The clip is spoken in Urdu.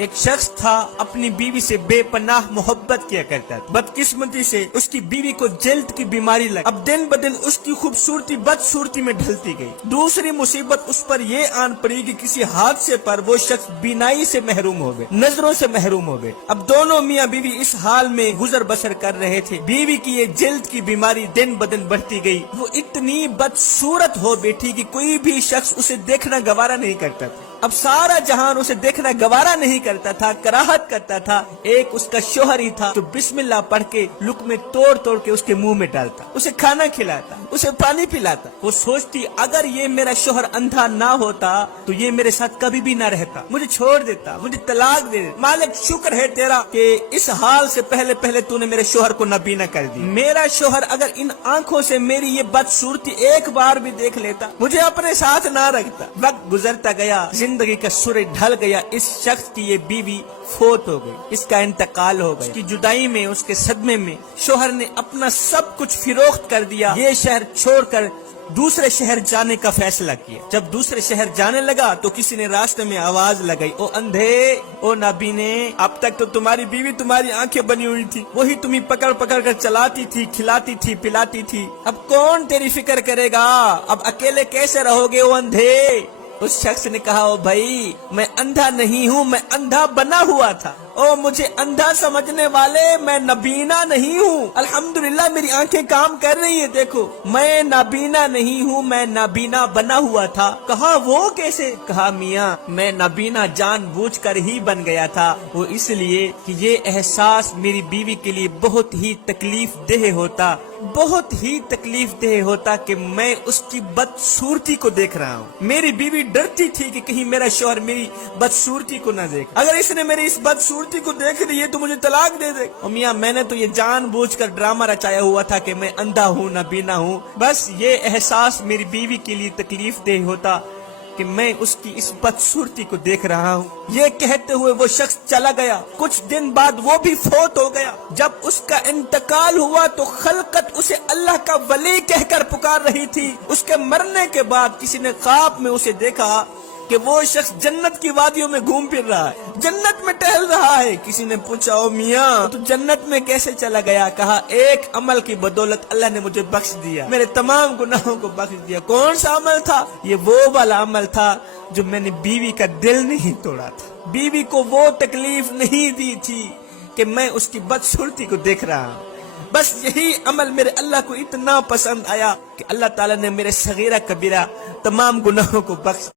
ایک شخص تھا اپنی بیوی سے بے پناہ محبت کیا کرتا تھا، بدقسمتی سے اس کی بیوی کو جلد کی بیماری لگ، اب دن بدن اس کی خوبصورتی بدصورتی میں ڈھلتی گئی۔ دوسری مصیبت اس پر یہ آن پڑی کہ کسی حادثے پر وہ شخص بینائی سے محروم ہو گئے، نظروں سے محروم ہو گئے۔ اب دونوں میاں بیوی اس حال میں گزر بسر کر رہے تھے۔ بیوی کی یہ جلد کی بیماری دن بدن بڑھتی گئی، وہ اتنی بدصورت ہو بیٹھی کہ کوئی بھی شخص اسے دیکھنا گوارا نہیں کرتا تھا۔ اب سارا جہان اسے دیکھنا گوارا نہیں کرتا تھا، کراہت کرتا تھا۔ ایک اس کا شوہر ہی تھا جو بسم اللہ پڑھ کے لقمے توڑ توڑ کے اس کے منہ میں ڈالتا، اسے کھانا کھلاتا، اسے پانی پلاتا۔ وہ سوچتی اگر یہ میرا شوہر اندھا نہ ہوتا تو یہ میرے ساتھ کبھی بھی نہ رہتا، مجھے چھوڑ دیتا، مجھے طلاق دے دیتا۔ مالک شکر ہے تیرا کہ اس حال سے پہلے تو نے میرے شوہر کو نابینا کر دی۔ میرا شوہر اگر ان آنکھوں سے میری یہ بدصورتی ایک بار بھی دیکھ لیتا، مجھے اپنے ساتھ نہ رکھتا۔ وقت گزرتا گیا، زندگی کا سورج ڈھل گیا۔ اس شخص کی یہ بیوی فوت ہو گئی، اس کا انتقال ہو گیا۔ اس کی جدائی میں، اس کے صدمے میں شوہر نے اپنا سب کچھ فروخت کر دیا، یہ شہر چھوڑ کر دوسرے شہر جانے کا فیصلہ کیا۔ جب دوسرے شہر جانے لگا تو کسی نے راستے میں آواز لگائی، او اندھے، او نابینے، اب تک تو تمہاری بیوی تمہاری آنکھیں بنی ہوئی تھی، وہی تمہیں پکڑ پکڑ کر چلاتی تھی، کھلاتی تھی، پلاتی تھی، اب کون تیری فکر کرے گا؟ اب اکیلے کیسے رہو گے او اندھے؟ اس شخص نے کہا، او بھائی میں اندھا نہیں ہوں، میں اندھا بنا ہوا تھا۔ او مجھے اندھا سمجھنے والے، میں نابینا نہیں ہوں، الحمدللہ میری آنکھیں کام کر رہی ہیں، دیکھو میں نابینا نہیں ہوں، میں نابینا بنا ہوا تھا۔ کہا وہ کیسے؟ کہا میاں میں نابینا جان بوجھ کر ہی بن گیا تھا، وہ اس لیے کہ یہ احساس میری بیوی کے لیے بہت ہی تکلیف دہ ہوتا، بہت ہی تکلیف دہ ہوتا کہ میں اس کی بدصورتی کو دیکھ رہا ہوں۔ میری بیوی ڈرتی تھی کہ کہیں میرا شوہر میری بدصورتی کو نہ دیکھ، اگر اس نے میری اس بدصورتی کو دیکھ لی تو مجھے طلاق دے دے۔ اور میاں میں نے تو یہ جان بوجھ کر ڈرامہ رچایا ہوا تھا کہ میں اندھا ہوں، نابینا ہوں، بس یہ احساس میری بیوی کے لیے تکلیف دہ ہوتا کہ میں اس کی اس بدصورتی کو دیکھ رہا ہوں۔ یہ کہتے ہوئے وہ شخص چلا گیا۔ کچھ دن بعد وہ بھی فوت ہو گیا۔ جب اس کا انتقال ہوا تو خلقت اسے اللہ کا ولی کہہ کر پکار رہی تھی۔ اس کے مرنے کے بعد کسی نے خواب میں اسے دیکھا کہ وہ شخص جنت کی وادیوں میں گھوم پھر رہا ہے، جنت میں ٹہل رہا ہے۔ کسی نے پوچھا، او میاں تو جنت میں کیسے چلا گیا؟ کہا ایک عمل کی بدولت اللہ نے مجھے بخش دیا، میرے تمام گناہوں کو بخش دیا۔ کون سا عمل تھا؟ یہ وہ والا عمل تھا جو میں نے بیوی کا دل نہیں توڑا تھا، بیوی کو وہ تکلیف نہیں دی تھی کہ میں اس کی بدصورتی کو دیکھ رہا ہوں۔ بس یہی عمل میرے اللہ کو اتنا پسند آیا کہ اللہ تعالیٰ نے میرے صغیرہ کبیرہ تمام گناہوں کو بخش